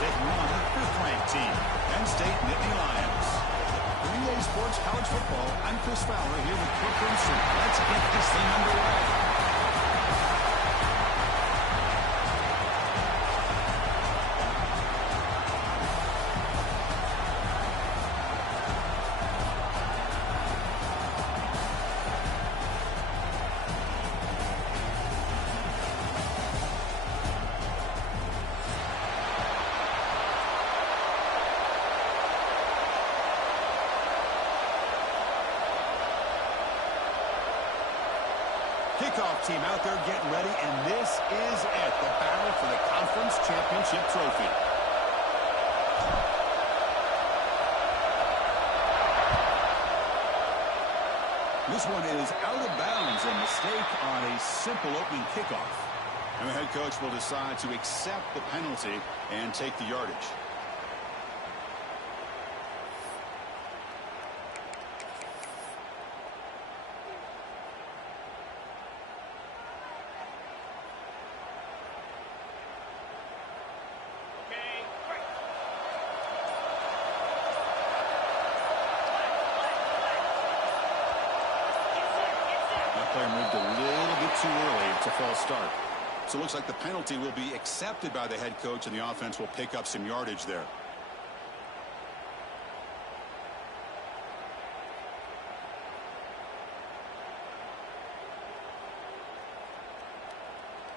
taking on the 5th-ranked team, Penn State Nittany Lions. For EA Sports College Football, I'm Chris Fowler here with Kirk Crimson. Let's get this thing underway. Kickoff team out there getting ready, and this is it, the battle for the conference championship trophy. This one is out of bounds, a mistake on a simple opening kickoff. And the head coach will decide to accept the penalty and take the yardage. Player moved a little bit too early. It's a false start. So it looks like the penalty will be accepted by the head coach, and the offense will pick up some yardage there.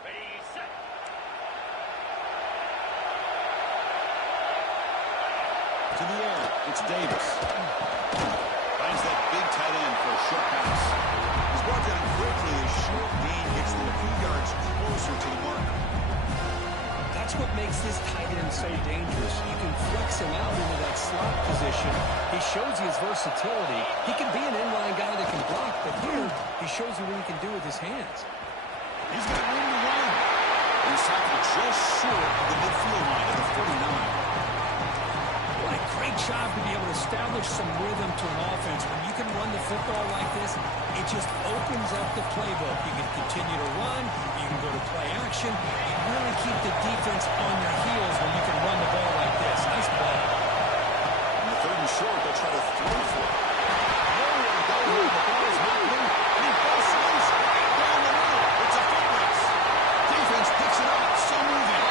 Ready, set. To the air, it's Davis. Finds that big tight end for a short pass. Brought down quickly as short gain gets them a few yards closer to the mark. That's what makes this tight end so dangerous. You can flex him out into that slot position. He shows you his versatility. He can be an inline guy that can block, but here he shows you what he can do with his hands. He's got room to run. He's tackled just short of the midfield line at the 49. What a great job to be able to establish some rhythm to an offense. When you can run the football like this, it just opens up the playbook. You can continue to run. You can go to play action. You really keep the defense on their heels when you can run the ball like this. Nice play. On the 3rd and short, they'll try to throw for it. Nowhere to go here. The ball is not moving. And he busts loose right down the middle. It's a foot race. Defense picks it up. Still moving.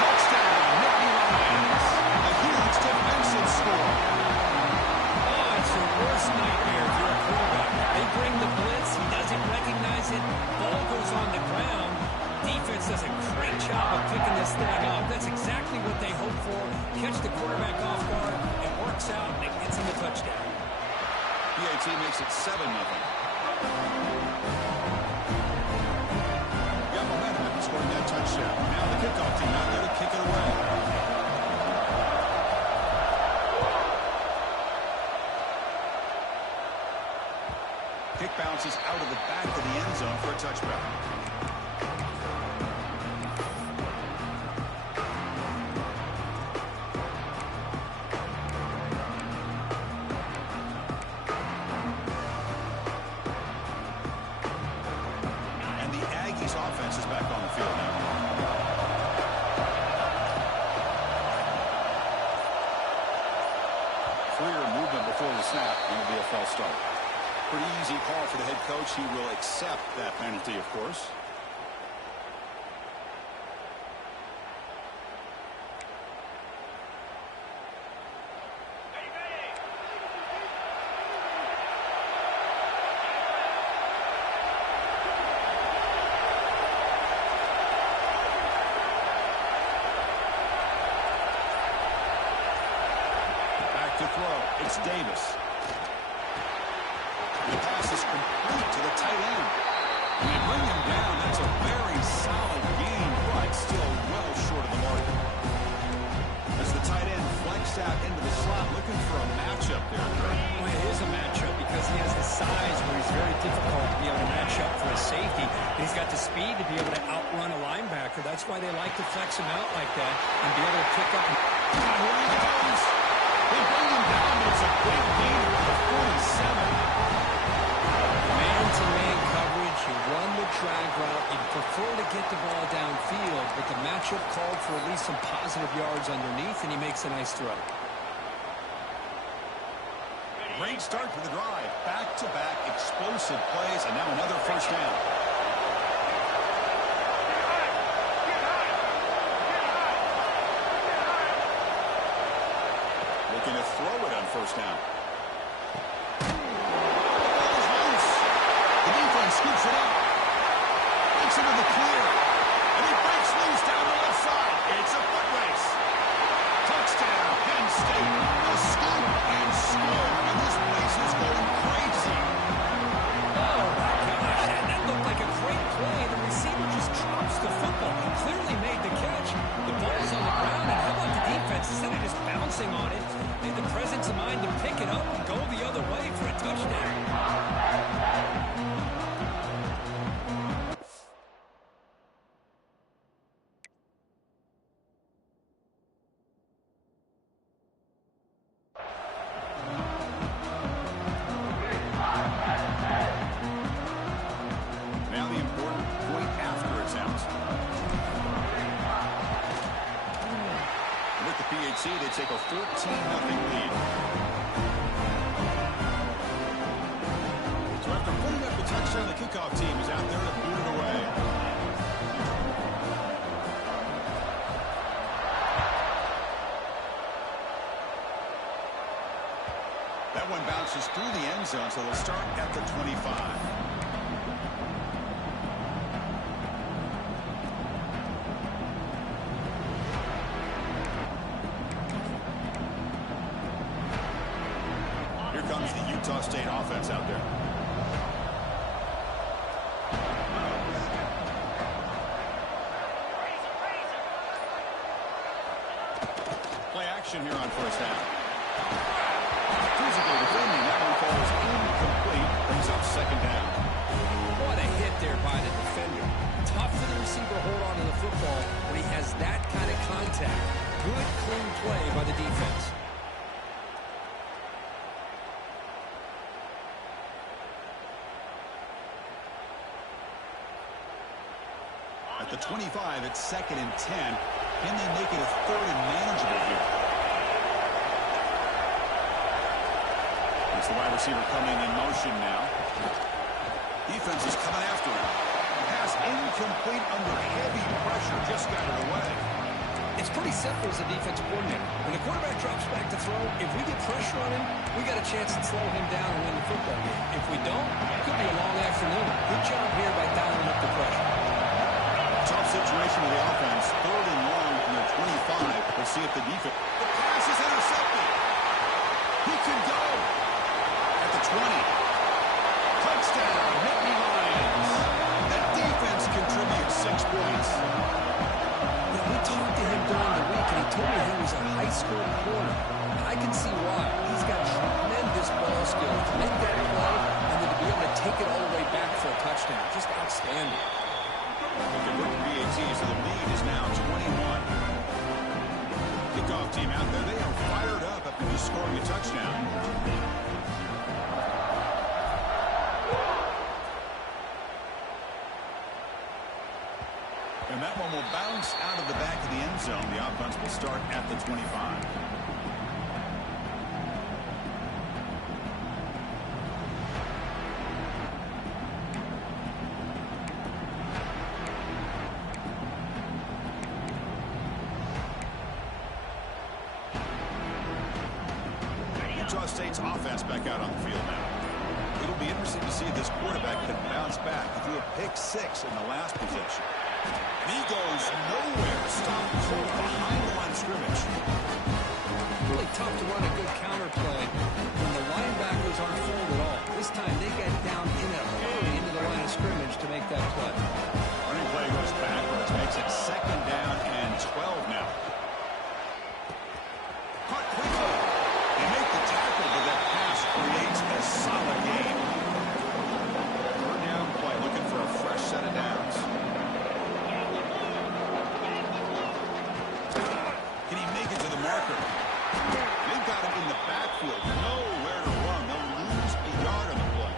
Touchdown, Nittany Lions. A huge defensive score. Oh, it's your worst nightmare if you're a quarterback. They bring the blitz. He doesn't recognize it. Ball goes on the ground. Defense does a great job of picking this thing up. That's exactly what they hope for. Catch the quarterback off guard. It works out, and it gets him a touchdown. PAT makes it 7-0. Got momentum after scoring that touchdown. Now the kickoff team out there to kick it away. Kick bounces out of the back of the end zone for a touchback. And the Aggies offense is back on the field now. Clear movement before the snap, and it'll be a false start. Pretty easy call for the head coach. He will accept that penalty, of course. Back to throw. It's Davis. The pass is complete to the tight end. And they bring him down. That's a very solid gain, but still well short of the mark. As the tight end flexed out into the slot, looking for a matchup there. Well, it is a matchup because he has the size where he's very difficult to be able to match up for a safety. And he's got the speed to be able to outrun a linebacker. That's why they like to flex him out like that and be able to pick up. Here he goes. They bring him down, but it's a big gain at the 47. Man-to-man coverage, you run the drag route. You'd prefer to get the ball downfield, but the matchup called for at least some positive yards underneath, and he makes a nice throw. Great start to the drive. Back-to-back explosive plays, and now another first down. Looking to throw it on first down. The defense scoops it up. Breaks into the clear. And he breaks loose down the left side. It's a foot race. Touchdown, Penn State. A scoop and score. And this place is going crazy. Oh, my gosh. And that looked like a great play. The receiver just drops the football. He clearly made the catch. The ball's on the ground. And how about the defense? Instead of just bouncing on it, they had the presence of mind to pick it up and go the other way for a touchdown. They take a 14-0 lead. So after putting up the touchdown, the kickoff team is out there to boot it away. That one bounces through the end zone, so they'll start at the 25. Comes the Utah State offense out there. Play action here on first down. Physical defending. That one falls incomplete. Brings up second down. What a hit there by the defender. Tough for the receiver to hold on to the football when he has that kind of contact. Good, clean play by the defense. At the 25, it's 2nd and 10. Can they make it a 3rd and manageable here? It's the wide receiver coming in motion now. Defense is coming after him. Pass incomplete under heavy pressure. Just got it away. It's pretty simple as a defense coordinator. When the quarterback drops back to throw, if we get pressure on him, we got a chance to slow him down and win the football game. If we don't, it could be a long afternoon. Good job here by dialing up the pressure. Tough situation with the offense. 3rd and long from their 25. Let's see if the defense... The pass is intercepted. He can go. At the 20. Touchdown, Nittany Lions. The defense contributes 6 points. Yeah, we talked to him during the week, and he told me he was a high school corner. And I can see why. He's got tremendous ball skills to make that play and then to be able to take it all the way back for a touchdown. Just outstanding. They convert the BAT, so the lead is now 21. Kickoff team out there. They are fired up after just scoring a touchdown. And that one will bounce out of the back of the end zone. The offense will start at the 25. Utah State's offense back out on the field now. It'll be interesting to see if this quarterback can bounce back. He threw a pick-6 in the last possession. And he goes nowhere. Stopped cold behind the line of scrimmage. Really tough to run a good counter play when the linebackers aren't fooled at all. This time they get down in a hurry into the line of scrimmage to make that play. Running play goes backwards. Makes it 2nd down and 12 now. Caught quickly. They make the tackle, but that pass creates a solid gain. 3rd down play, looking for a fresh set of downs. Can he make it to the marker? They've got him in the backfield. Nowhere to run. They'll lose a yard on the play.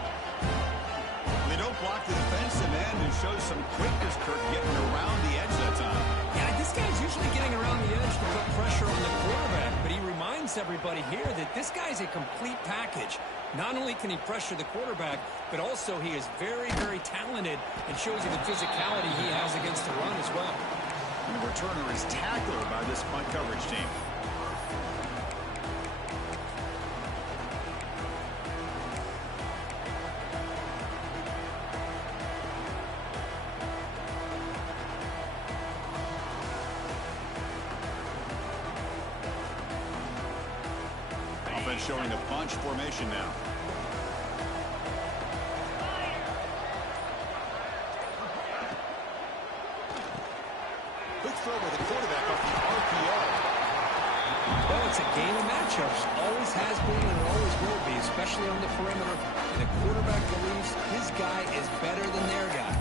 They don't block the defensive end. shows some quickness, Kirk, getting around the edge that time. Yeah, this guy's usually getting around the edge to put pressure on the quarterback, but he reminds everybody here that this guy's a complete package. Not only can he pressure the quarterback, but also he is very, very talented and shows you the physicality he has against the run as well. And the returner is tackled by this punt coverage team. Offense showing a bunch formation now. Quick throw by the quarterback off the RPO. Well, it's a game of matchups. Always has been and always will be, especially on the perimeter. And the quarterback believes his guy is better than their guy.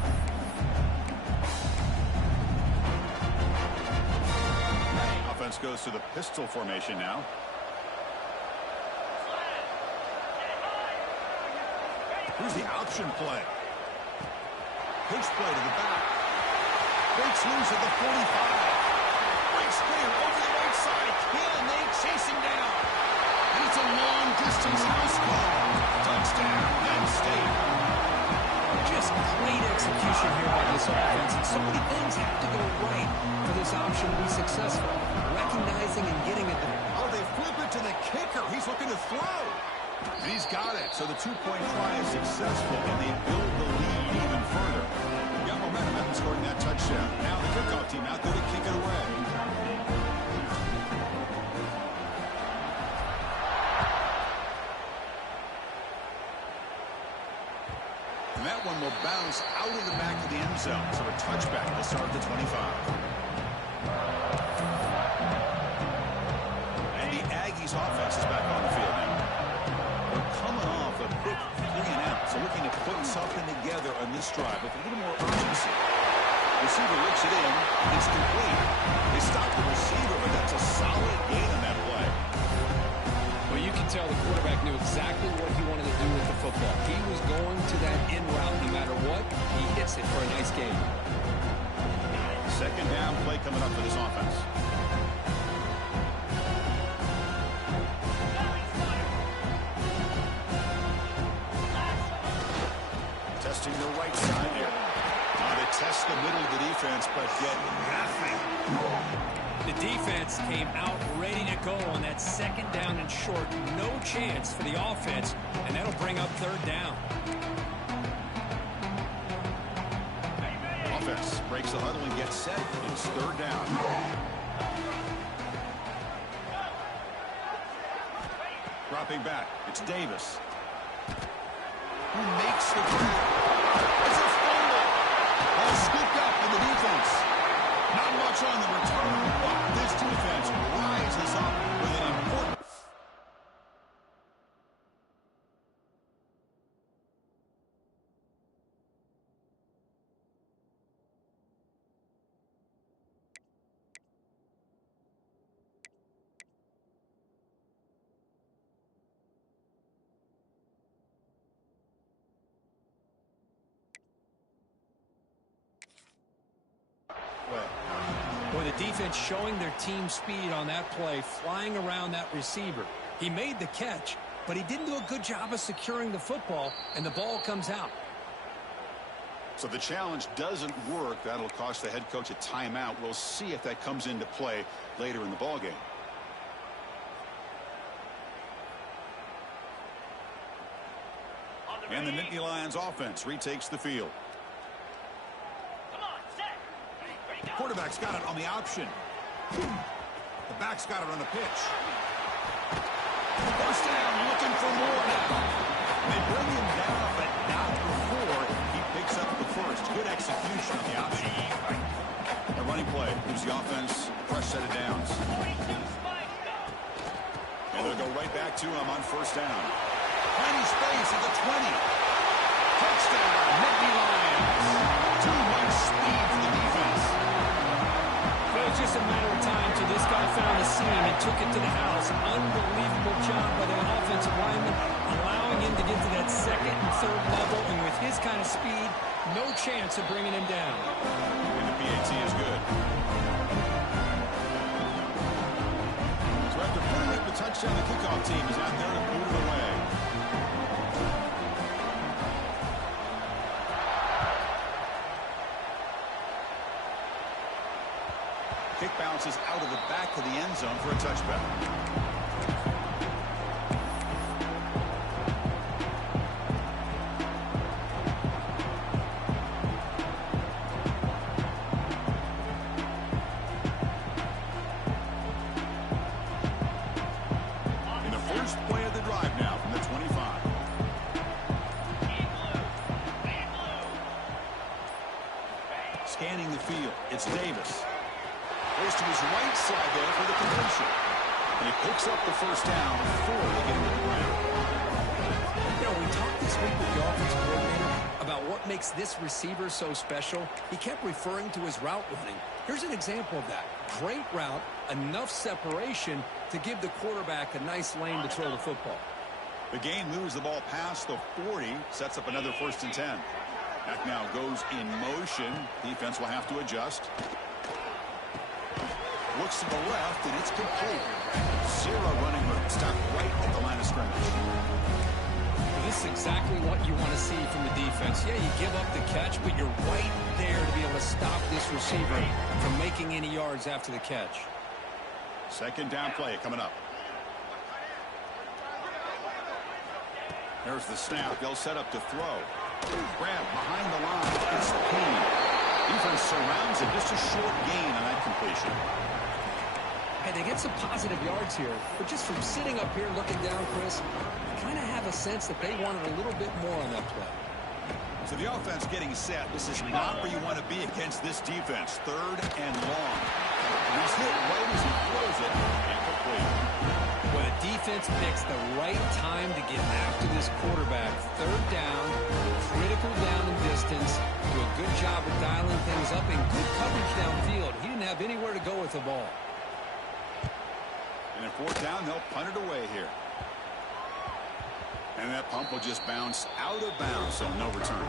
Offense goes to the pistol formation now. Here's the option play. Pitch play to the back. Breaks loose at the 45. Breaks clear over the right side. Hill and they chase him down. And it's a long-distance house call. Touchdown, Penn State. Just great execution here by this offense. And so many things have to go right for this option to be successful. Recognizing and getting it there. Oh, they flip it to the kicker. He's looking to throw. And he's got it. So the two-point try is successful, and they build the lead even further. Got momentum after scoring that touchdown. Now the kickoff team out there to kick it away. And that one will bounce out of the back of the end zone. So a touchback will start at the 25. And the Aggies offense is back on the field now. They're coming off a quick 3-and-out, so looking to put something together on this drive with a little more urgency. Receiver looks it in. It's complete. They stop the receiver, but that's a solid gain on that play. Well, you can tell the quarterback knew exactly what he wanted to do with the football. He was going to that in route no matter what. He hits it for a nice gain. Second down play coming up for this offense. Testing the right side here. They test the middle of the defense, but get nothing. The defense came out ready to go on that second down and short. No chance for the offense, and that'll bring up third down. Offense breaks the huddle and gets set. It's third down. Dropping back. It's Davis. Who makes the grab? It's a fumble. Ball scooped up in the defense. Not much on the return, but this defense rises up with an important... Boy, the defense showing their team speed on that play, flying around that receiver. He made the catch, but he didn't do a good job of securing the football, and the ball comes out. So the challenge doesn't work. That'll cost the head coach a timeout. We'll see if that comes into play later in the ballgame. And the Nittany Lions offense retakes the field. Quarterback's got it on the option. The back's got it on the pitch. First down, looking for more now. They bring him down, but not before he picks up the first. Good execution on the option. A running play gives the offense a fresh set of downs. And they'll go right back to him on first down. Plenty space at the 20. Touchdown, Nittany Lions. Too much speed for the defense. Well, it's just a matter of time till this guy found a seam and took it to the house. Unbelievable job by the offensive lineman, allowing him to get to that second and third level. And with his kind of speed, no chance of bringing him down. And the PAT is good. So after putting up the touchdown, the kickoff team is out there to boot it away. Kick bounces out of the back of the end zone for a touchback. In the first play of the drive now from the 25. Scanning the field, it's Davis. Goes to his right side there for the completion. And he picks up the first down before they get him to the ground. You know, we talked this week with the offensive coordinator about what makes this receiver so special. He kept referring to his route running. Here's an example of that. Great route, enough separation to give the quarterback a nice lane to throw the football. The game moves the ball past the 40, sets up another 1st and 10. That now goes in motion. Defense will have to adjust. Looks to the left, and it's complete. Zero running room. Stop right at the line of scrimmage. This is exactly what you want to see from the defense. Yeah, you give up the catch, but you're right there to be able to stop this receiver from making any yards after the catch. Second down play coming up. There's the snap. They'll set up to throw. Grab behind the line. It's clean. Defense surrounds it. Just a short gain on that completion. Hey, they get some positive yards here, but just from sitting up here looking down, Chris, I kind of have a sense that they wanted a little bit more on that play. So the offense getting set. This is not where you want to be against this defense. 3rd and long. And he's hit right as he throws it. Incomplete. When a defense picks the right time to get after this quarterback, 3rd down, critical down in distance, do a good job of dialing things up, and good coverage downfield. He didn't have anywhere to go with the ball. And at 4th down, they'll punt it away here. And that pump will just bounce out of bounds, so no return.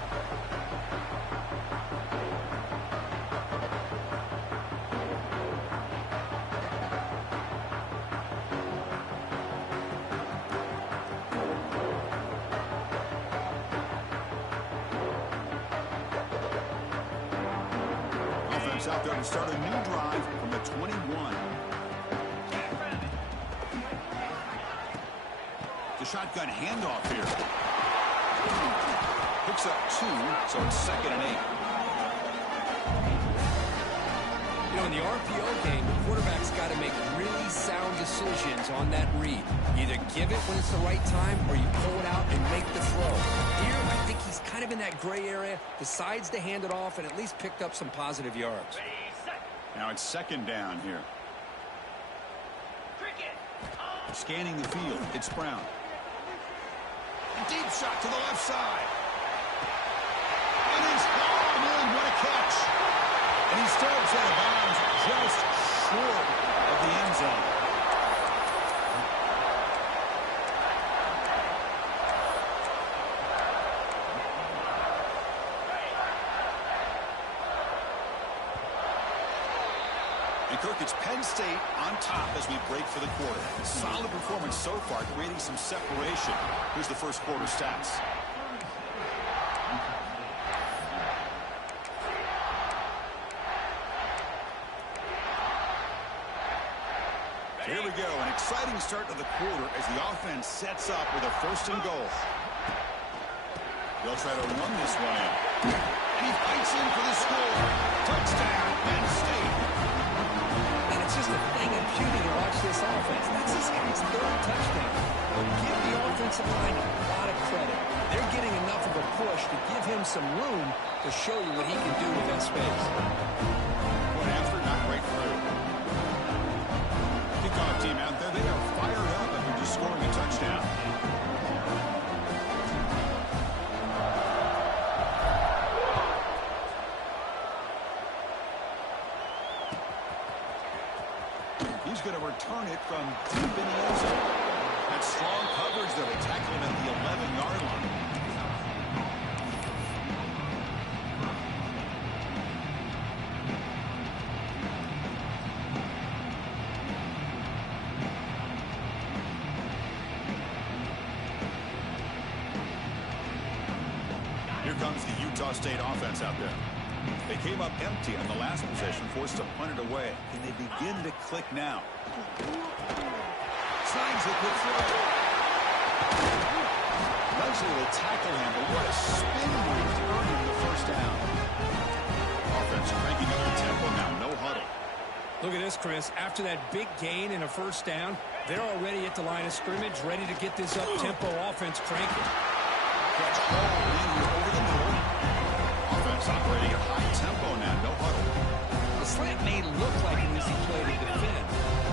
Offense out there to start a new drive from the 21. The shotgun handoff here. Picks up 2, so it's 2nd and 8. You know, in the RPO game, the quarterback's got to make really sound decisions on that read. Either give it when it's the right time or you pull it out and make the throw. Here, I think he's kind of in that gray area, decides to hand it off and at least picked up some positive yards. Now it's 2nd down here. Scanning the field, it's Brown. Deep shot to the left side. And he's gone in. What a catch. And he steps out of bounds just short of the end zone. And Kirk, it's Penn State on top as we break for the quarter. Solid performance so far, creating some separation. Here's the first quarter stats. Here we go, an exciting start to the quarter as the offense sets up with a 1st and goal. They'll try to run this one in. And he fights in for the score. Touchdown, Penn State. And it's just a thing of beauty to watch this offense. That's this guy's 3rd touchdown. Give the offensive line a lot of credit. They're getting enough of a push to give him some room to show you what he can do with that space. Going after, not right through. Kickoff team out there, they are fired up after just scoring a touchdown. He's going to return it from deep in the end zone. That's strong coverage there to tackle him at the 11-yard line. Here comes the Utah State offense out there. They came up empty on the last possession, forced to punt it away. Can they begin to click now? Slides it with throw. Eventually they tackle him, but what a spin move to earn him the first down. Offense cranking up the tempo now, no huddle. Look at this, Chris. After that big gain and a first down, they're already at the line of scrimmage, ready to get this up-tempo offense cranking. Catch all in here over the middle. Offense operating at high tempo now, no huddle. The slant may look like an easy play to defend,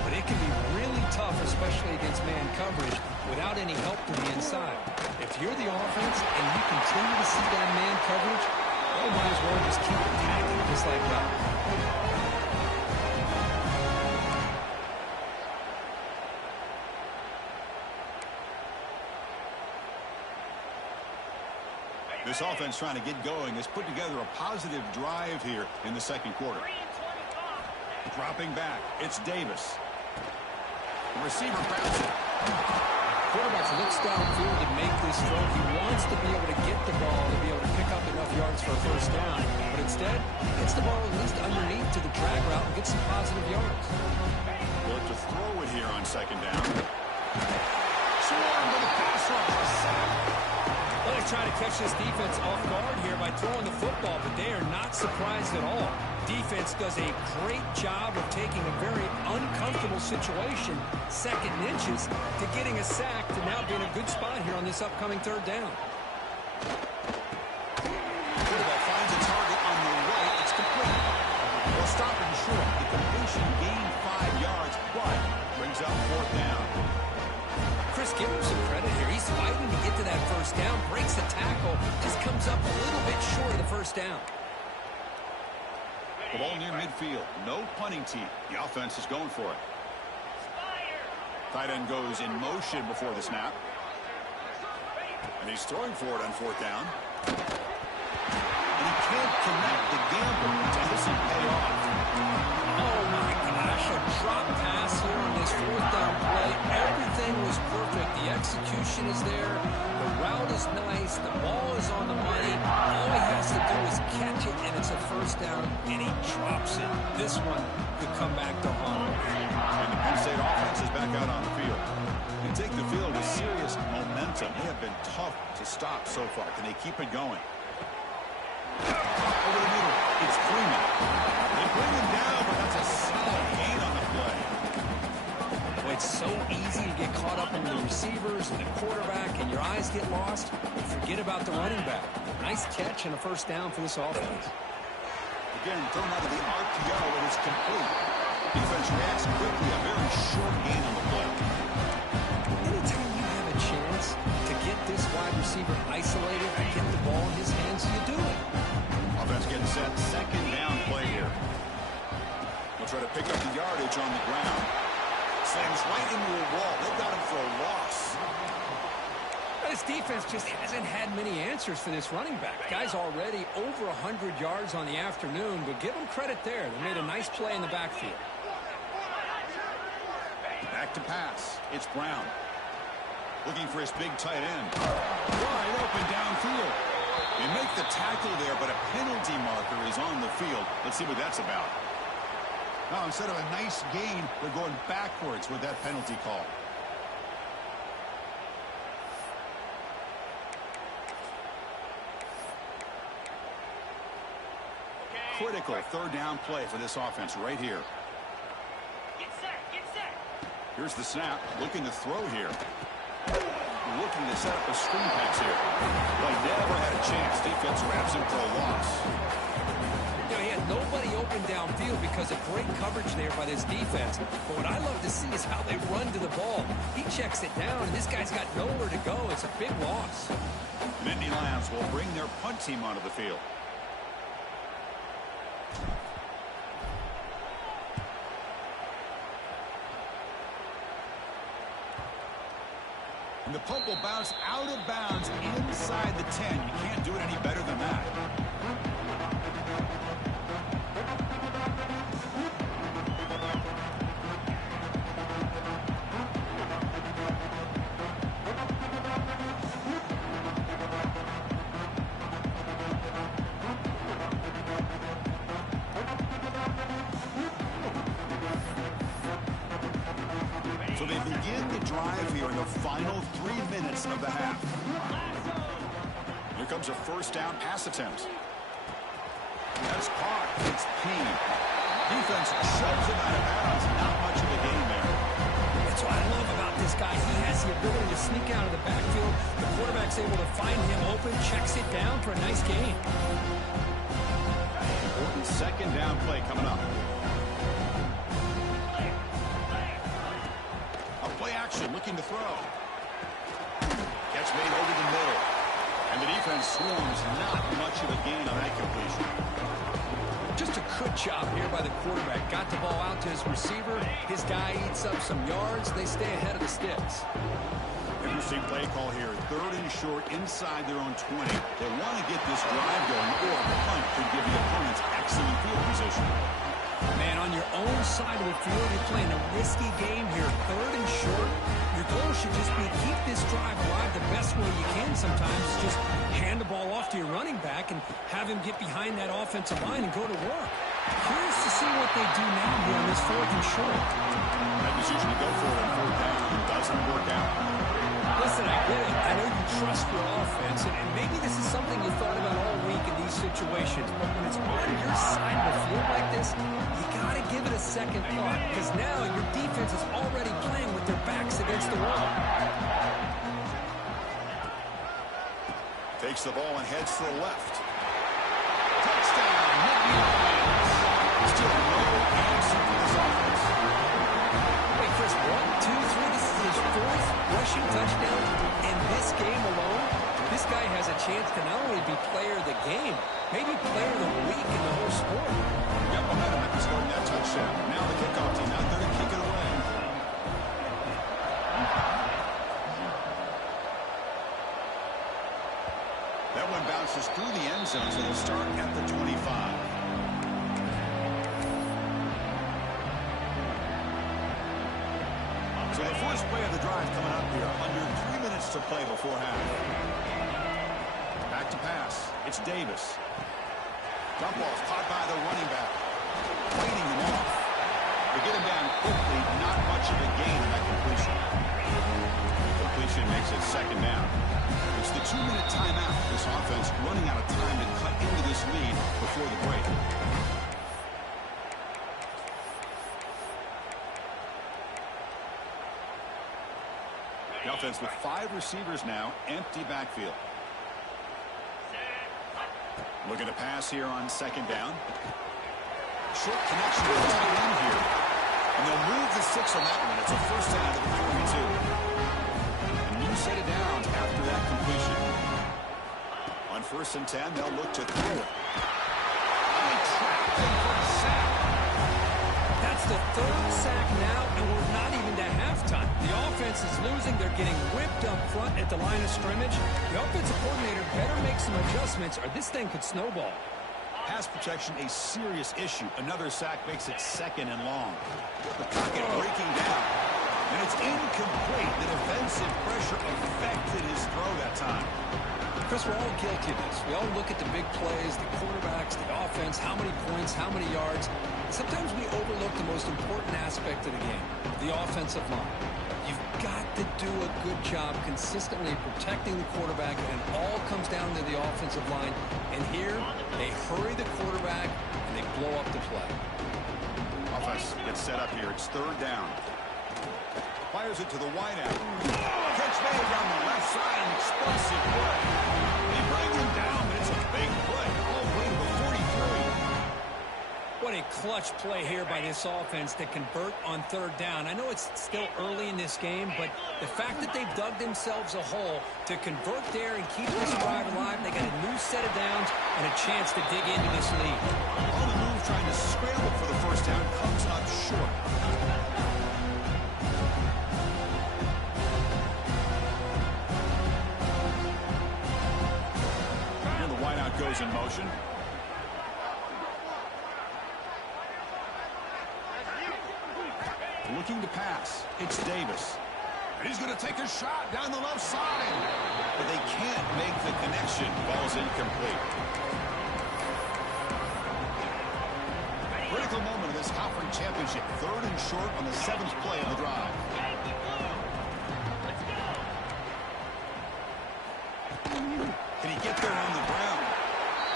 but it can be really tough, especially against man coverage, without any help to the inside. If you're the offense and you continue to see that man coverage, well, might as well just keep attacking just like that. This offense trying to get going has put together a positive drive here in the second quarter. Dropping back, it's Davis. The receiver grabs it. Quarterback looks downfield to make this throw. He wants to be able to get the ball to be able to pick up enough yards for a first down. But instead, gets the ball at least underneath to the drag route and gets some positive yards. Look to throw it here on second down. Swarm with a pass rush. Well, they try to catch this defense off guard here by throwing the football, but they are not surprised at all. Defense does a great job of taking a very uncomfortable situation, second and inches, to getting a sack to now being a good spot here on this upcoming third down. Quarterback finds a target on the right. It's complete. Well, stopping short. The completion gained 5 yards, but brings up fourth down. Chris, give him some credit here. He's fighting to get to that first down, breaks the tackle, just comes up a little bit short of the first down. The ball near midfield. No punting team. The offense is going for it. Tight end goes in motion before the snap. And he's throwing for it on fourth down. And he can't connect the gamble. Doesn't pay off. Oh, my gosh. A drop pass here on this fourth down play. Everything was perfect. The execution is there. The route is nice. The ball is on the money. All he has to do is catch it, and it's a first down, and he drops it. This one could come back to haunt him. And the Penn State offense is back out on the field. They take the field with serious momentum. They have been tough to stop so far. Can they keep it going? Over the middle, it's Freeman. They bring him down, but that's a solid gain on the play. Well, it's so easy to get caught up in the receivers and the quarterback, and your eyes get lost. You forget about the running back. Nice catch and a first down for this offense. Again, thrown out of the RPO, and it's complete. Defense reacts quickly. A very short gain on the play. Anytime you have a chance to get this wide receiver isolated and get the ball in his hands, you do it. Offense getting set. Second down play here. They'll try to pick up the yardage on the ground. Slams right into a wall. They've got him for a loss. This defense just hasn't had many answers for this running back. Guy's already over 100 yards on the afternoon, but give him credit there. They made a nice play in the backfield. Back to pass. It's Brown. Looking for his big tight end. Wide open downfield. They make the tackle there, but a penalty marker is on the field. Let's see what that's about. Now, instead of a nice gain, they're going backwards with that penalty call. Critical third down play for this offense right here. Get set, get set. Here's the snap. Looking to throw here. Looking to set up a screen pass here. But never had a chance. Defense wraps him for a loss. You know, he had nobody open downfield because of great coverage there by this defense. But what I love to see is how they run to the ball. He checks it down, and this guy's got nowhere to go. It's a big loss. Nittany Lions will bring their punt team onto the field. And the puck will bounce out of bounds inside the 10. You can't do it any better than that. So they begin the drive here in the final 3 minutes of the half. Here comes a first down pass attempt. That's caught. It's Payne. Defense shoves him out of bounds. Not much of a gain there. That's what I love about this guy. He has the ability to sneak out of the backfield. The quarterback's able to find him open, checks it down for a nice gain. Important second down play coming up. A play action looking to throw. Catch made over the middle. And the defense swarms. Not much of a gain on that completion. Just a good job here by the quarterback. Got the ball out to his receiver. His guy eats up some yards. They stay ahead of the sticks. Interesting play call here. 3rd and short inside their own 20. They want to get this drive going, or the punt could give the opponents excellent field position. Man, on your own side of the field, you're playing a risky game here. 3rd and short. Your goal should just be keep this drive alive the best way you can sometimes. Just hand the ball off to your running back and have him get behind that offensive line and go to work. Curious to see what they do now here on this 4th and short. That decision to go for it on 4th down doesn't work out. Listen, I get it. I know you trust your offense, and maybe this is something you thought about all week in these situations, but when it's on your side of the field like this, you got to give it a second thought, because now your defense is already playing with their backs against the wall. Takes the ball and heads to the left. Touchdown, Nicky Hines. Still no answer for this offense. Wait, Chris, 1, 2, 3, this is his 4th rushing touchdown in this game alone. This guy has a chance to not only be player of the game, maybe player of the week in the whole sport. Got momentum after scoring that touchdown. Now the kickoff team out there to kick it away. That one bounces through the end zone, so they'll start at the 25. So the first play of the drive coming up here. Under 3 minutes to play before half. Back to pass. It's Davis. Dump ball's caught by the running back. Fighting him off. They get him down quickly. Not much of a gain in that completion. Completion makes it second down. It's the 2-minute timeout. This offense running out of time to cut into this lead before the break. The offense with 5 receivers now, empty backfield. Looking to pass here on second down. Short connection to the tight end here. And they'll move the 6 on that one. It's a first down to the 42. A new set of downs after that completion. On 1st and 10, they'll look to throw it. They trapped him for a sack. That's the 3rd sack now, and we're not even to halftime. The offense is losing. They're getting whipped up front at the line of scrimmage. The offensive coordinator better make some adjustments, or this thing could snowball. Pass protection, a serious issue. Another sack makes it 2nd and long. The pocket breaking down. And it's incomplete. The defensive pressure affected his throw that time. Chris, we're all guilty of this. We all look at the big plays, the quarterbacks, the offense, how many points, how many yards. Sometimes we overlook the most important aspect of the game, the offensive line. You've got to do a good job consistently protecting the quarterback, and it all comes down to the offensive line. And here, they hurry the quarterback, and they blow up the play. Offense gets set up here. It's 3rd down. Fires it to the wideout. Catch made down the left side. An explosive play. They bring him down, but it's a big play. All the way to the 43. What a clutch play here by this offense to convert on 3rd down. I know it's still early in this game, but the fact that they've dug themselves a hole to convert there and keep this drive alive, they got a new set of downs and a chance to dig into this lead. On the move, trying to scramble for the first down, comes up short. motion. Looking to pass. It's Davis. He's going to take a shot down the left side. But they can't make the connection. Ball's incomplete. Critical moment of this conference championship. 3rd and short on the 7th play of the drive. Yankee blue. Let's go. Can he get there on the ground?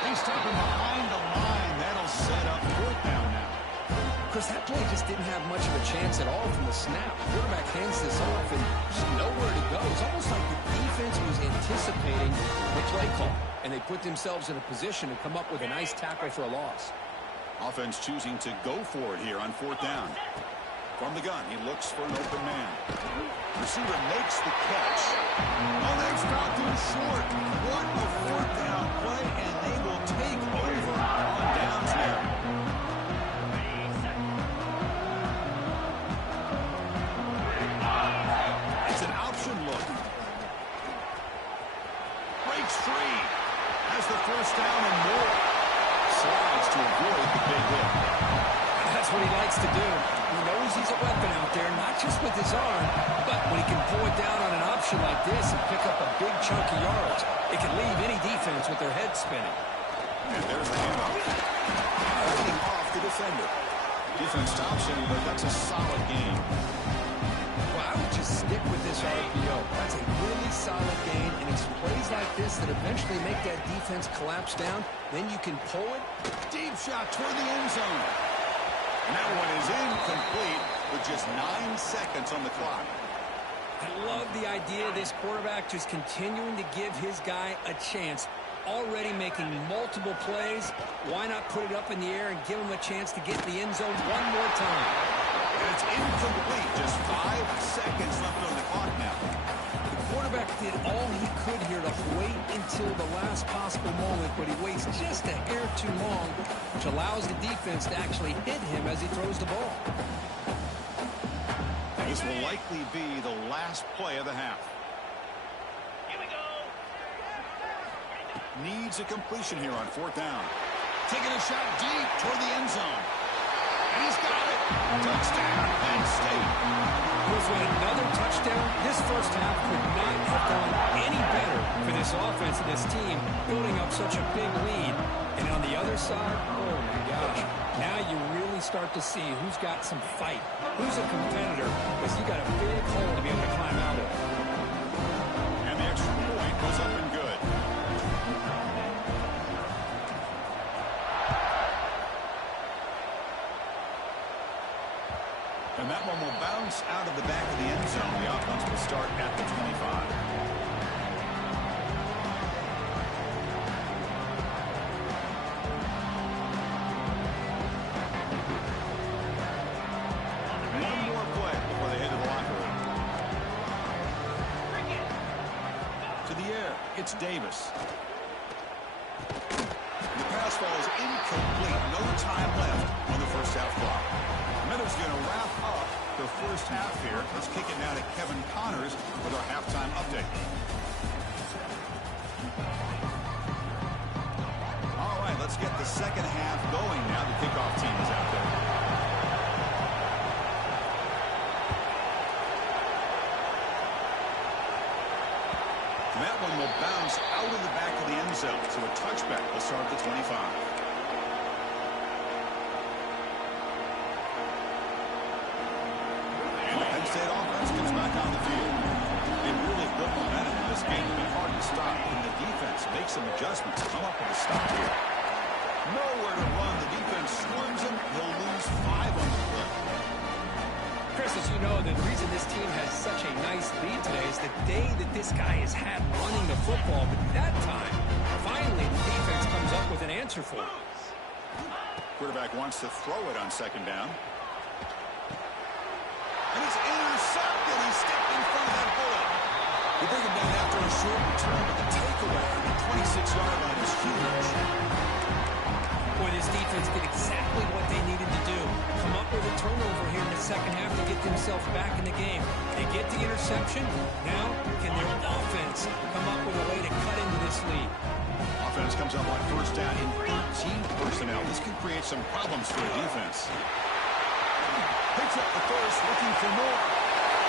He's stepping behind the line. That'll set up 4th down now. Chris, that play just didn't have much of a chance at all from the snap. The quarterback hands this off and just nowhere to go. It's almost like the defense was anticipating the play call, and they put themselves in a position to come up with a nice tackle for a loss. Offense choosing to go for it here on 4th down. From the gun, he looks for an open man. Receiver makes the catch. Oh, that's not too short. What a 4th down play, and they will take over on downs now. It's an option look. Breaks free. Has the 1st down and more. Slides to avoid the big hit. That's what he likes to do. He knows he's a weapon out there, not just with his arm, but when he can pull it down on an option like this and pick up a big chunk of yards, it can leave any defense with their head spinning. And there's the handoff. Fighting off the defender. Defense stops him, but that's a solid game. Well, I would just stick with this RPO. That's a really solid gain, and it's plays like this that eventually make that defense collapse down. Then you can pull it. Deep shot toward the end zone. And that one is incomplete with just 9 seconds on the clock. I love the idea of this quarterback just continuing to give his guy a chance. Already making multiple plays. Why not put it up in the air and give him a chance to get in the end zone one more time? And it's incomplete. Just 5 seconds left on the clock now. The quarterback did all he could here to wait until the last possible moment, but he waits just a hair too long, which allows the defense to actually hit him as he throws the ball. This will likely be the last play of the half. Here we go. Needs a completion here on 4th down. Taking a shot deep toward the end zone. And he's got it. Touchdown, Penn State. With another touchdown, this first half could not have gone any better for this offense and this team, building up such a big lead. And on the other side, oh my gosh, now you really start to see who's got some fight, who's a competitor, because you got a big hole to be able to climb out of. And the extra point goes up and good. And that one will bounce out of the back of the end zone. The offense will start at the 25. It's Davis. The pass ball is incomplete. No time left on the first half clock. Meadows going to wrap up the first half here. Let's kick it now to Kevin Connors with our halftime update. All right, let's get the second half going now. The kickoff team is out there. That one will bounce out of the back of the end zone, so a touchback will start at the 25. And the Penn State offense comes back on the field. They really built momentum in this game. It's been hard to stop, and the defense makes some adjustments to come up with a stop here. Nowhere to run. The defense swarms him. He'll lose 5 on the play. Chris, as you know, the reason this team has such a nice lead today is the day that this guy has had running the football. But that time, finally, the defense comes up with an answer for it. Quarterback wants to throw it on second down. And it's intercepted. He stepped in front of that bullet. They bring him down after a short return, but the takeaway on the 26-yard line is huge. Boy, this defense did exactly what they needed to do. Come up with a turnover here in the second half to get themselves back in the game. They get the interception. Now, can their offense come up with a way to cut into this lead? offense comes up on first down in 18 personnel. This could create some problems for the defense. Picks up the first, looking for more.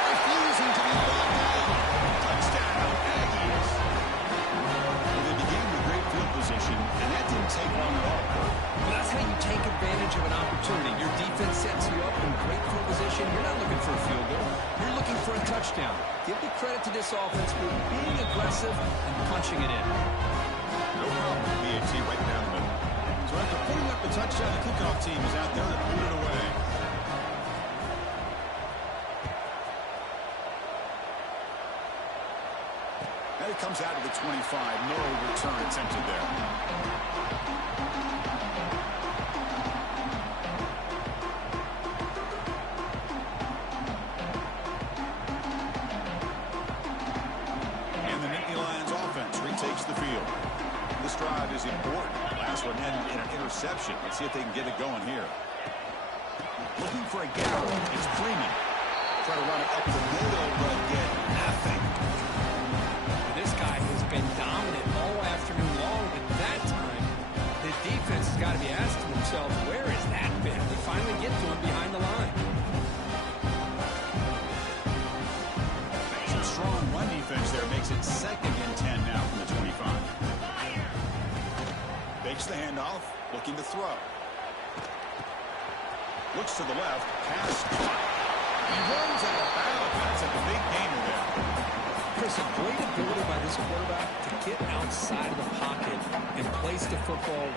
Refusing to be brought down. Touchdown, Aggies. Well, they began with great field position, and that didn't take long at all. Well, that's how you take advantage of an opportunity. Your defense sets you up in great field position. You're not looking for a field goal. You're looking for a touchdown. Give the credit to this offense for being aggressive and punching it in. No problem with BAT right down the middle. So after putting up the touchdown, the kickoff team is out there to boot it away. And it comes out to the 25. No return attempted there. Takes the field. This drive is important. Last one ended in an interception. Let's see if they can get it going here. Looking for a gap. It's Freeman. Try to run it up the middle, but get nothing. This guy has been dominant all afternoon long, but that time, the defense has got to be asking themselves, where is that been? They finally get to him behind the line. Some strong run defense there makes it 2nd and 10 now from the 25. Fakes the handoff, looking to throw. Looks to the left, pass. He runs out of bounds. That's a big gainer there. Chris, a great ability by this quarterback to get outside of the pocket and place the football.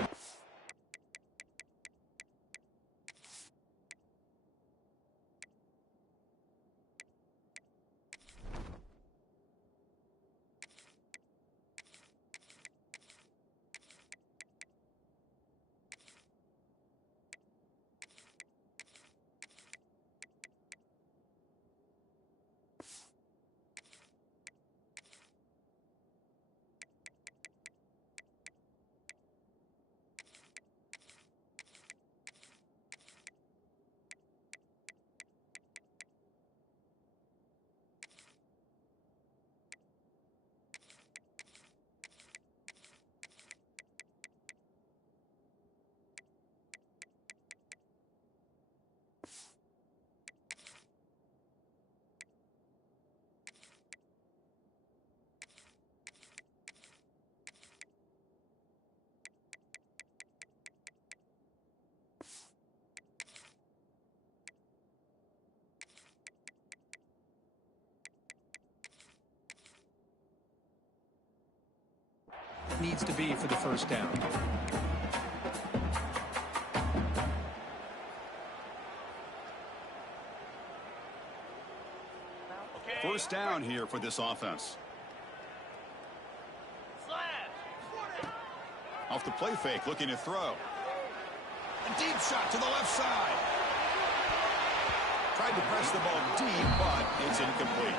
Needs to be for the first down. First down here for this offense. Off the play fake, looking to throw. A deep shot to the left side. Tried to press the ball deep, but it's incomplete.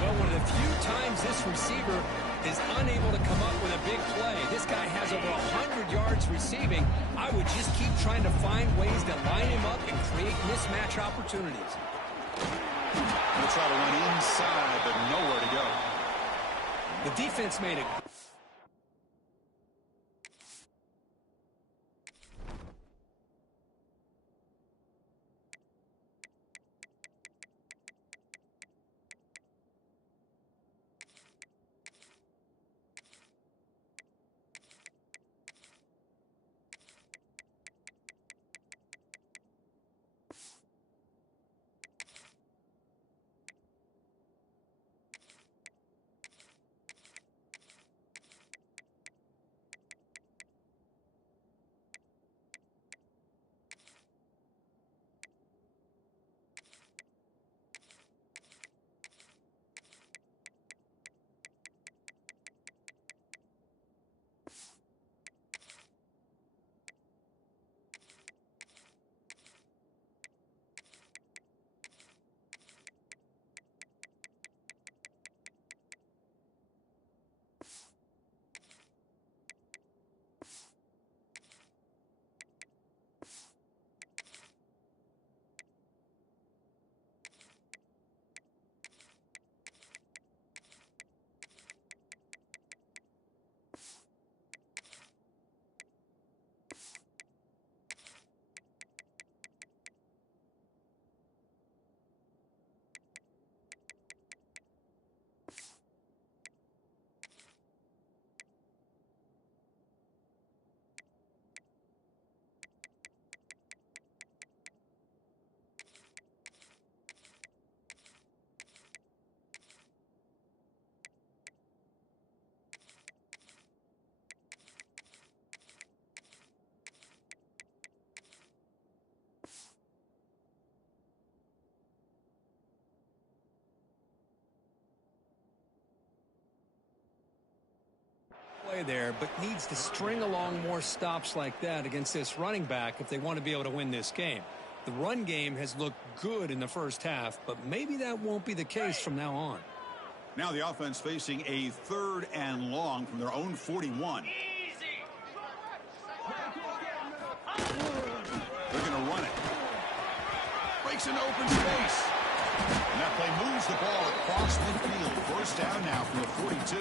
Well, one of the few times this receiver is unable to come up with a big play. This guy has over 100 yards receiving. I would just keep trying to find ways to line him up and create mismatch opportunities. They'll try to run inside, but nowhere to go. The defense made it. play there, but needs to string along more stops like that against this running back if they want to be able to win this game. The run game has looked good in the first half, but maybe that won't be the case from now on. Now the offense facing a 3rd and long from their own 41. They're going to run it. Breaks into open space. And that play moves the ball across midfield. First down now from the 42.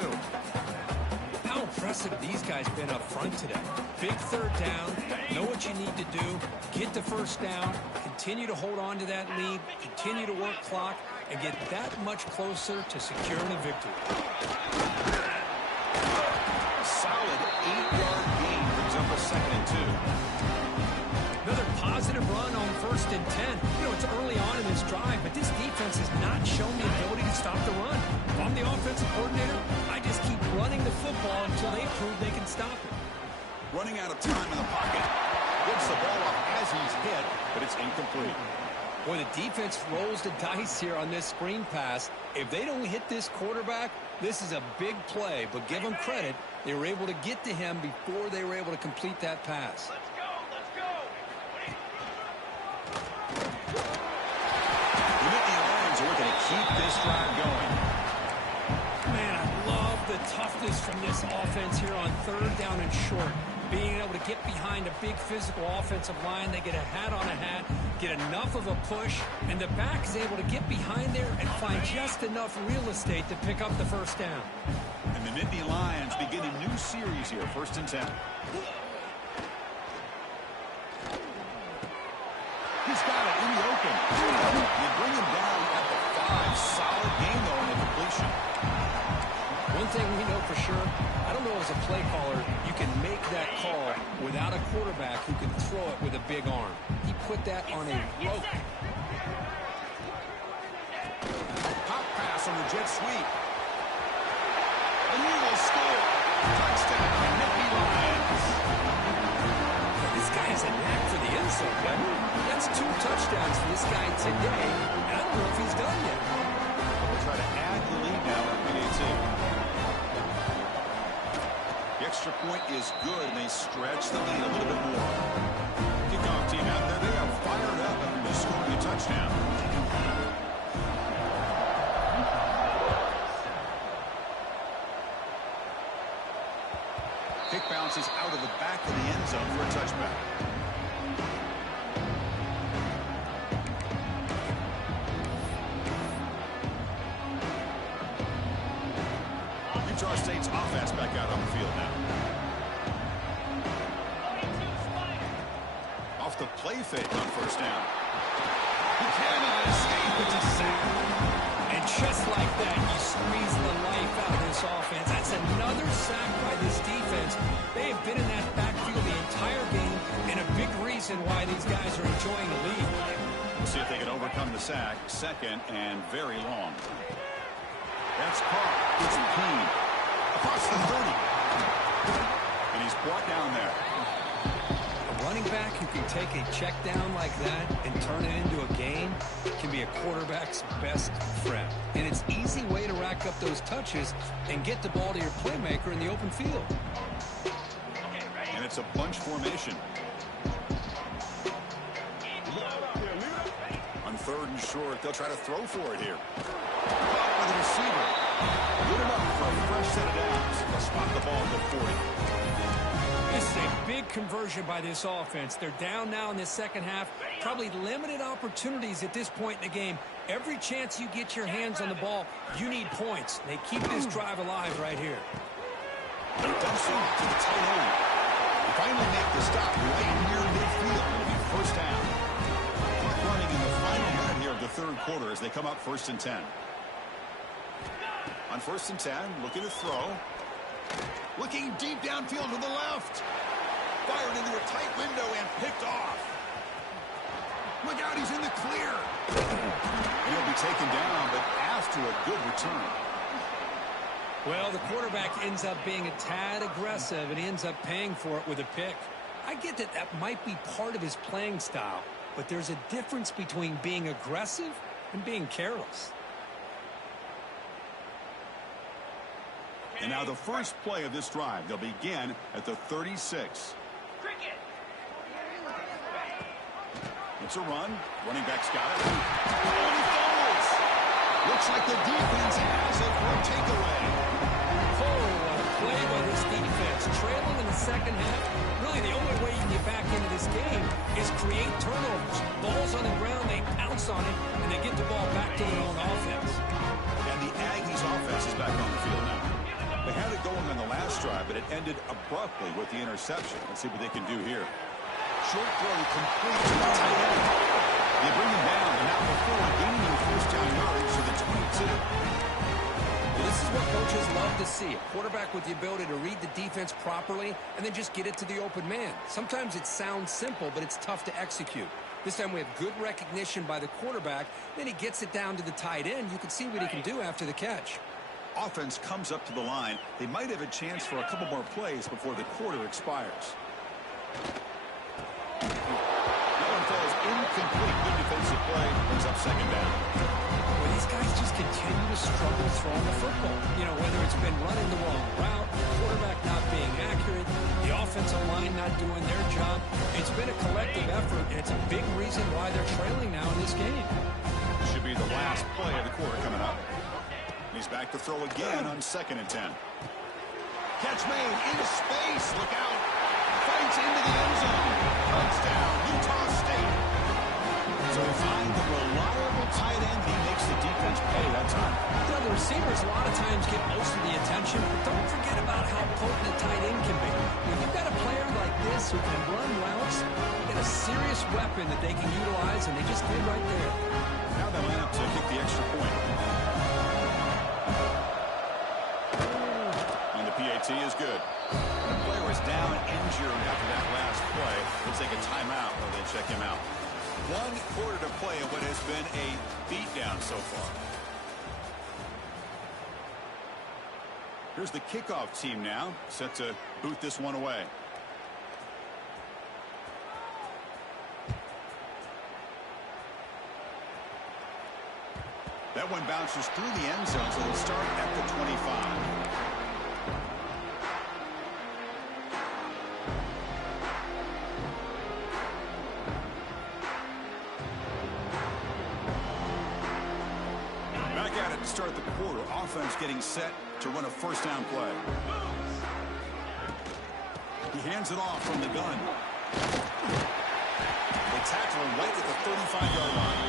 How impressive these guys been up front today. Big 3rd down, know what you need to do, get the first down, continue to hold on to that lead, continue to work clock, and get that much closer to securing a victory. A solid 8-yard gain brings up a 2nd and 2. Another positive run on 1st and 10. You know, it's early on in this drive, but this defense has not shown the ability to stop the run. If I'm the offensive coordinator, I just keep running the football until they prove they can stop it. Running out of time in the pocket. Gets the ball up as he's hit, but it's incomplete. Boy, the defense rolls the dice here on this screen pass. If they don't hit this quarterback, this is a big play, but give them credit. They were able to get to him before they were able to complete that pass. Let's go, let's go. The Nittany Lions are looking to keep this drive going. Man, I love the toughness from this offense here on 3rd down and short. Being able to get behind a big physical offensive line, they get a hat on a hat, get enough of a push, and the back is able to get behind there and find just enough real estate to pick up the first down. And the Nittany Lions begin a new series here, 1st and 10. He's got it in the open. You bring him down at the 5. Solid game, though, in the completion. One thing we know for sure, I don't know as a play caller, you can make that call without a quarterback who can throw it with a big arm. He put that on a rope. Pop pass on the jet sweep. And he will score. Touchdown, Nittany Lions. This guy has a knack for the end zone, man. That's 2 touchdowns for this guy today, and I don't know if he's done yet. We'll try to add the lead now at PAT. The extra point is good, and they stretch the lead a little bit more. Kickoff team out there. They are fired up after just scoring a touchdown. Kick bounces out of the back of the end zone for a touchback. Utah State's offense back out on the field now. Off the play fake on 1st down. He cannot escape. It's a sack. And just like that, you squeeze the life out of this offense. That's another sack by this defense. They have been in that backfield the entire game, and a big reason why these guys are enjoying the lead. We'll see if they can overcome the sack. 2nd and very long. That's caught. It's McKean. Across the 30. And he's brought down there. A running back who can take a check down like that and turn it into a gain can be a quarterback's best friend. And it's an easy way to rack up those touches and get the ball to your playmaker in the open field. And it's a bunch formation. On 3rd and short, they'll try to throw for it here. Caught by the receiver. Good enough for a fresh set of downs. They'll spot the ball at the 40. This is a big conversion by this offense. They're down now in the second half. Probably limited opportunities at this point in the game. Every chance you get your hands on the ball, you need points. They keep this drive alive right here. They dump so to the tight end. They finally make the stop right near midfield. It'll be 1st down. Clock running in the final minute here of the 3rd quarter as they come up 1st and 10. On 1st and 10, looking to throw. Looking deep downfield to the left. Fired into a tight window and picked off. Look out, he's in the clear. He'll be taken down, but after a good return. Well, the quarterback ends up being a tad aggressive, and he ends up paying for it with a pick. I get that that might be part of his playing style, but there's a difference between being aggressive and being careless. And now the first play of this drive. They'll begin at the 36. Cricket. It's a run. Running back's got it. Oh, and he fumbles. Looks like the defense has it for a takeaway. Oh, what a play by this defense. Trailing in the second half. Really, the only way you can get back into this game is create turnovers. Ball's on the ground, they pounce on it, and they get the ball back to their own offense. And the Aggies offense is back on the field now. They had it going on the last drive, but it ended abruptly with the interception. Let's see what they can do here. Short throw complete to the tight end. They bring him down, and now before gaining their first down yards to the 22. Well, this is what coaches love to see. A quarterback with the ability to read the defense properly and then just get it to the open man. Sometimes it sounds simple, but it's tough to execute. This time we have good recognition by the quarterback. Then he gets it down to the tight end. You can see what he can do after the catch. Offense comes up to the line. They might have a chance for a couple more plays before the quarter expires. That one falls incomplete. Good defensive play. Brings up second down. Well, these guys just continue to struggle throwing the football. You know, whether it's been running the wrong route, the quarterback not being accurate, the offensive line not doing their job. It's been a collective effort, and it's a big reason why they're trailing now in this game. This should be the last play of the quarter coming up. He's back to throw again on 2nd and 10. Catch made into space. Look out. Fights into the end zone. Touchdown, Utah State. So they find the reliable tight end. He makes the defense pay that time. You know, the receivers a lot of times get most of the attention, but don't forget about how potent a tight end can be. When you've got a player like this who can run routes, you get a serious weapon that they can utilize, and they just did right there. Now they line up to kick the extra point. And the PAT is good. The player is down injured after that last play. They'll take a timeout while they check him out. 1 quarter to play in what has been a beatdown so far. Here's the kickoff team now, set to boot this one away. That one bounces through the end zone, so they'll start at the 25. Start the quarter. Offense getting set to run a first down play. He hands it off from the gun. They tackle him right at the 35-yard line.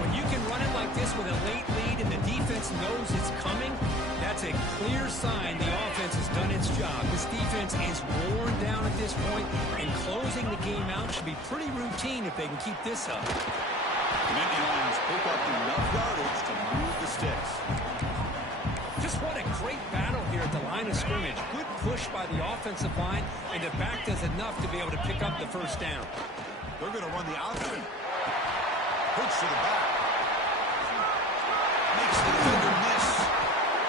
When you can run it like this with a late lead and the defense knows it's coming, that's a clear sign the offense has done its job. This defense is worn down at this point, and closing the game out should be pretty routine if they can keep this up. The Nittany Lions pick up enough yardage to move the sticks. Just what a great battle here at the line of scrimmage. Good push by the offensive line, and the back does enough to be able to pick up the first down. They're going to run the option. Pitch to the back. Makes the defender miss.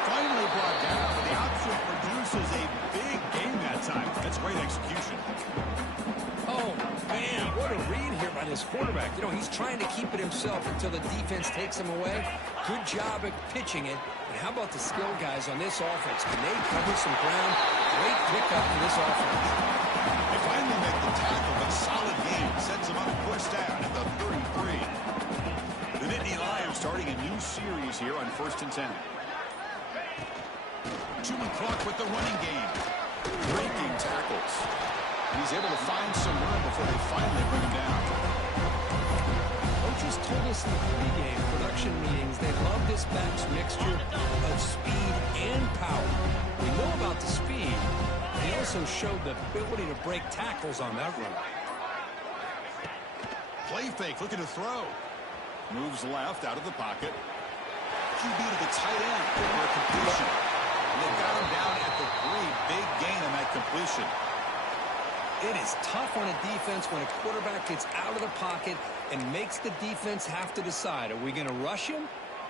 Finally brought down. The option produces a big game that time. That's great execution. Oh, man, what a read here by this quarterback. You know, he's trying to keep it himself until the defense takes him away. Good job at pitching it. And how about the skill guys on this offense? Can they cover some ground? Great pickup for this offense. They finally make the tackle, but solid game. Sends them up first down at the 33. The Nittany Lions starting a new series here on 1st and 10. Chewing clock with the running game. Breaking tackles. And he's able to find some room before they finally bring him down. Coaches told us in the pregame production meetings they love this back's mixture of speed and power. We know about the speed. He also showed the ability to break tackles on that run. Play fake, looking to throw. Moves left out of the pocket. QB to the tight end for a completion. And they got him down at the 3. Big gain on that completion. It is tough on a defense when a quarterback gets out of the pocket and makes the defense have to decide, are we going to rush him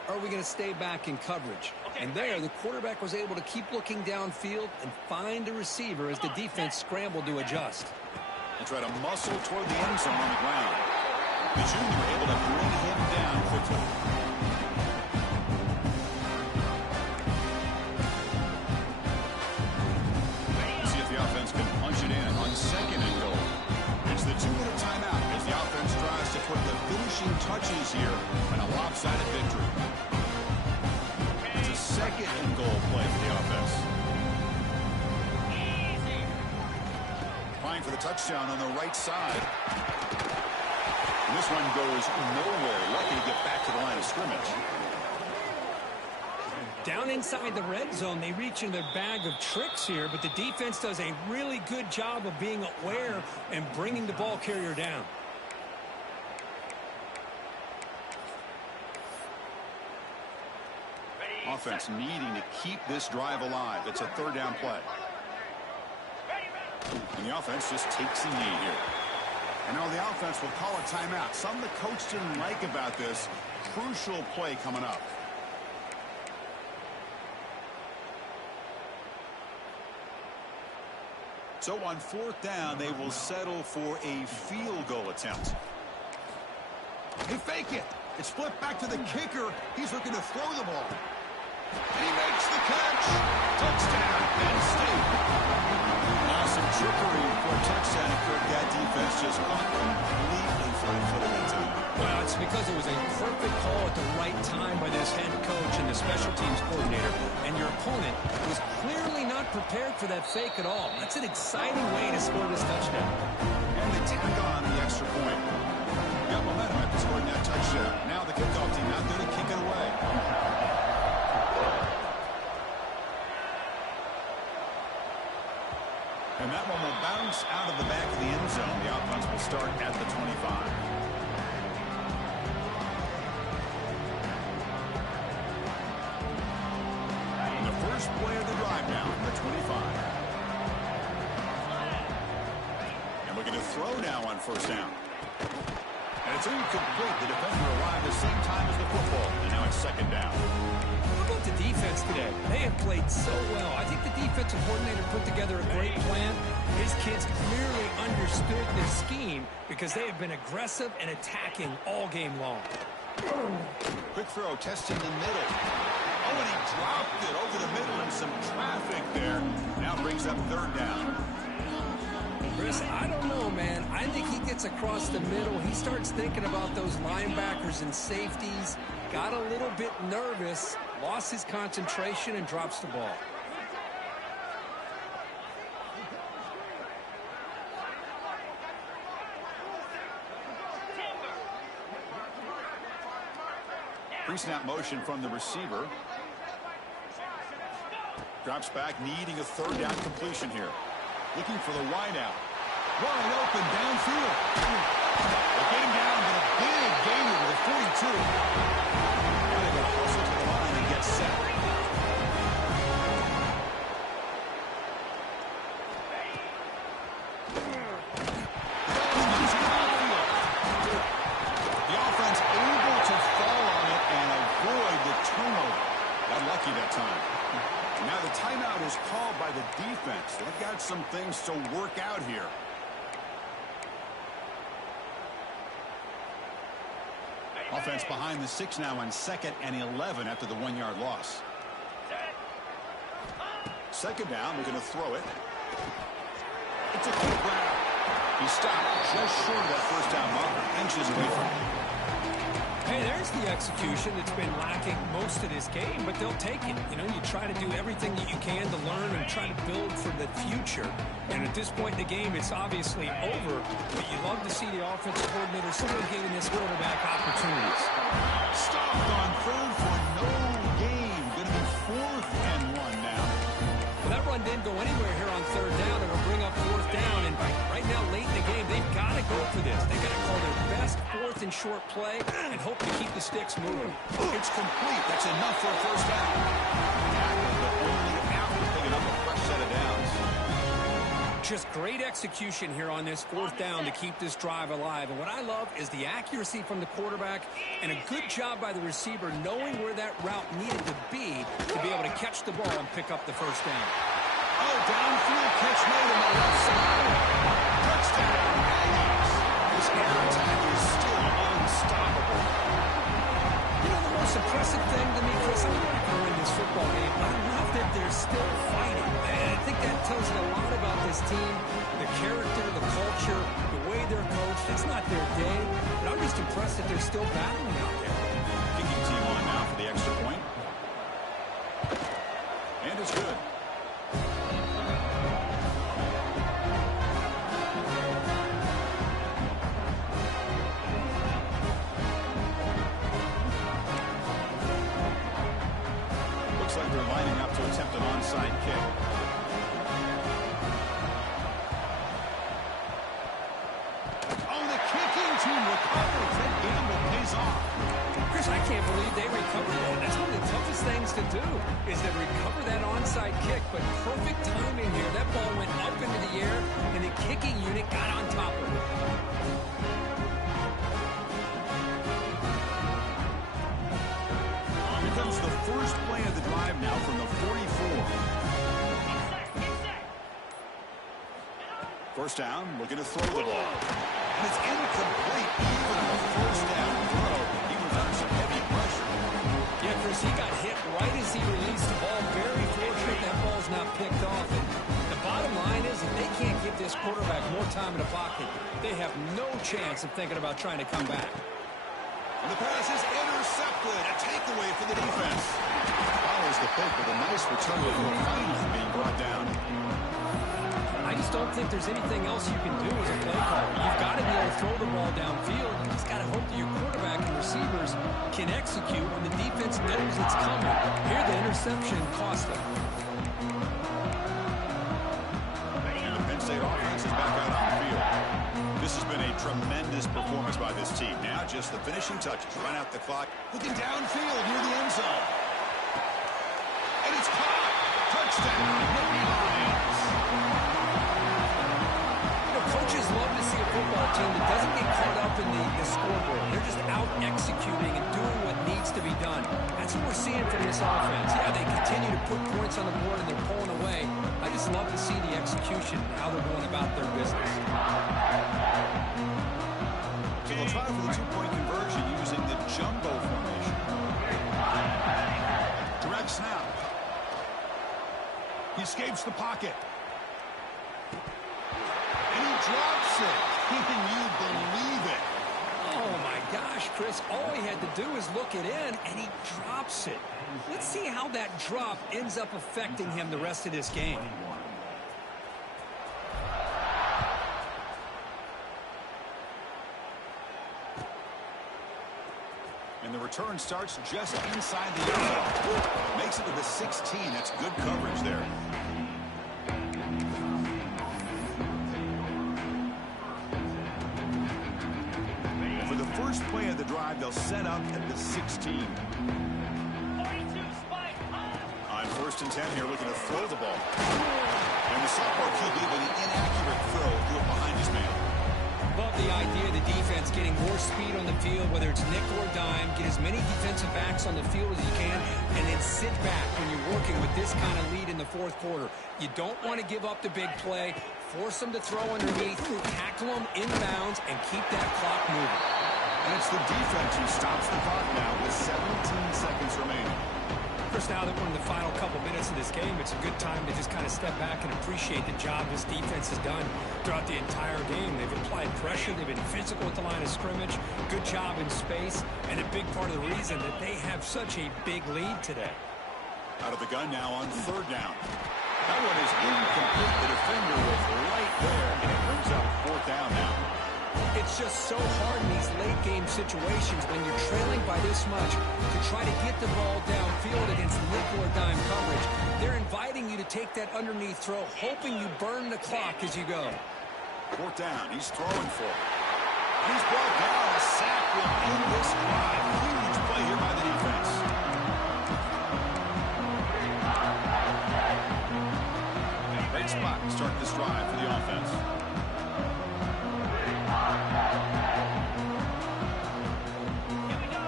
or are we going to stay back in coverage? And there, the quarterback was able to keep looking downfield and find a receiver as the defense scrambled to adjust. And try to muscle toward the end zone on the ground. The junior able to bring him down quickly. finishing touches here and a lopsided victory. It's a second and goal play for the offense. Trying for the touchdown on the right side. And this one goes nowhere. Lucky to get back to the line of scrimmage. Down inside the red zone, they reach in their bag of tricks here, but the defense does a really good job of being aware and bringing the ball carrier down. Offense needing to keep this drive alive. It's a third down play. And the offense just takes a knee here. And now the offense will call a timeout. Something the coach didn't like about this. Crucial play coming up. So on fourth down, they will settle for a field goal attempt. They fake it. It's flipped back to the kicker. He's looking to throw the ball. And he makes the catch. Touchdown, Penn State. Now some trickery for a touchdown occurred. That defense just completely flat-footed that time. Well, it's because it was a perfect call at the right time by this head coach and the special teams coordinator. And your opponent was clearly not prepared for that fake at all. That's an exciting way to score this touchdown. And they tack on the extra point. Got momentum after scoring that touchdown. Now the kickoff team out there to kick it away. And that one will bounce out of the back of the end zone. The offense will start at the 25. And the first play of the drive now, the 25. And we're going to throw now on first down. And it's incomplete. The defender arrived at the same time as the football. And now it's second down. How about the defense today? They have played so well. I think the defensive coordinator put together a great plan. His kids clearly understood their scheme because they have been aggressive and attacking all game long. Quick throw, testing the middle. Oh, and he dropped it over the middle and some traffic there. Now brings up third down. Chris, I don't know, man. I think he gets across the middle. He starts thinking about those linebackers and safeties. Got a little bit nervous, lost his concentration, and drops the ball. Pre-snap motion from the receiver. Drops back, needing a third down completion here. Looking for the wide out. Wide open downfield. They're getting down to a big gain to the 42. Now they're going to hustle to the line and get set. The offense able to fall on it and avoid the turnover. Got lucky that time. Now the timeout is called by the defense. They've got some things to work out here. Offense behind the 6 now on 2nd and 11 after the 1-yard loss. Second down, we're going to throw it. It's a quick grab. He stopped just short of that first down marker, inches away from it. Hey, there's the execution that's been lacking most of this game, but they'll take it. You know, you try to do everything that you can to learn and try to build for the future. And at this point in the game, it's obviously over, but you love to see the offensive coordinator still giving this quarterback opportunities. Stopped on third for no gain. Going to be 4th and 1 now. Well, that run didn't go anywhere here on third down. It'll bring up 4th down, and right now, late in the game, they've got to go for this. They've got to call their best 4th and short play and hope to keep the sticks moving. It's complete. That's enough for a first down. Tackle, but only after picking up a fresh set of downs. Just great execution here on this 4th down to keep this drive alive. And what I love is the accuracy from the quarterback and a good job by the receiver knowing where that route needed to be able to catch the ball and pick up the first down. Oh, downfield catch made on the left side. Touchdown, Aggies. This air attack is still unstoppable. You know, the most impressive thing to me, Chris, I'm going to win this football game. I love that they're still fighting. And I think that tells you a lot about this team, the character, the culture, the way way they're coached, it's not their day. But I'm just impressed that they're still battling out there. Kicking team on now for the extra point. And it's good. Looks like they're lining up to attempt an onside kick. Oh, the kicking team recovers. That gamble pays off. Chris, I can't believe they recovered that. That's one of the toughest things to do, is to recover that onside kick. But perfect timing here. That ball went up into the air, and the kicking unit got on top of it. Here comes the first play of the drive now from the 44. First down, looking to throw the ball. And it's incomplete even on the first down throw. He was under some heavy pressure. Yeah, Chris, he got hit right as he released the ball. Very fortunate that ball's not picked off. And the bottom line is that they can't give this quarterback more time in the pocket. They have no chance of thinking about trying to come back. And the pass is intercepted. A takeaway for the defense. Follows the pick with a nice return before finally being brought down. I just don't think there's anything else you can do as a play caller. You've got to be able to throw the ball downfield. You just got to hope that your quarterback and receivers can execute when the defense knows it's coming. Here, the interception cost them. And the Penn State offense is back out on the field. This has been a tremendous performance by this team. Now just the finishing touches. Run out the clock. Looking downfield near the end zone. And it's caught. Touchdown, Nittany Lions. Coaches love to see a football team that doesn't get caught up in the scoreboard. They're just out executing and doing what needs to be done. That's what we're seeing from this offense. Yeah, they continue to put points on the board and they're pulling away. I just love to see the execution and how they're going about their business. So they'll try for the two-point conversion using the jumbo formation. Direct snap. He escapes the pocket. And he drops it. Can you believe it? Oh, my gosh, Chris. All he had to do is look it in, and he drops it. Let's see how that drop ends up affecting him the rest of this game. And the return starts just inside the end zone. Makes it to the 16. That's good coverage there. First play of the drive, they'll set up at the 16. 42 spike. On first and 10 here, looking to throw the ball. And the sophomore QB with an inaccurate throw threw it behind his man. Love the idea of the defense getting more speed on the field, whether it's nickel or dime, get as many defensive backs on the field as you can, and then sit back when you're working with this kind of lead in the fourth quarter. You don't want to give up the big play, force them to throw underneath, tackle them inbounds, and keep that clock moving. And it's the defense who stops the clock now with 17 seconds remaining. Chris, now that we're in the final couple minutes of this game, it's a good time to just kind of step back and appreciate the job this defense has done throughout the entire game. They've applied pressure. They've been physical at the line of scrimmage. Good job in space. And a big part of the reason that they have such a big lead today. Out of the gun now on third down. That one is incomplete. The defender was right there, and it brings up fourth down now. It's just so hard in these late-game situations when you're trailing by this much to try to get the ball downfield against nickel or dime coverage. They're inviting you to take that underneath throw, hoping you burn the clock as you go. Fourth down. He's throwing for it. He's brought down. A sack will end this drive. Huge play here by the defense. Great spot to start this drive for the offense.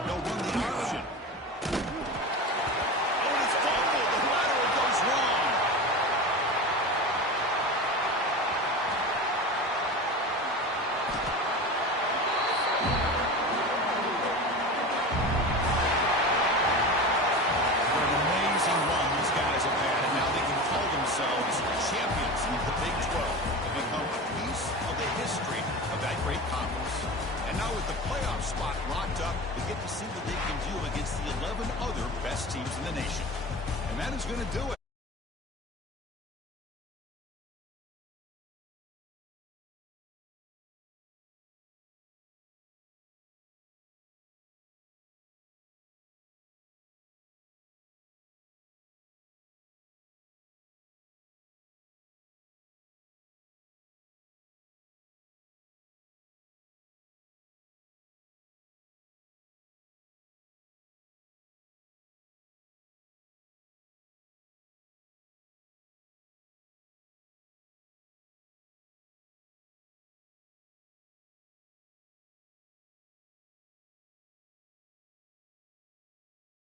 They'll run the option. Oh, and it's fumbled. The lateral goes wrong. get to see what they can do against the 11 other best teams in the nation. And that is going to do it.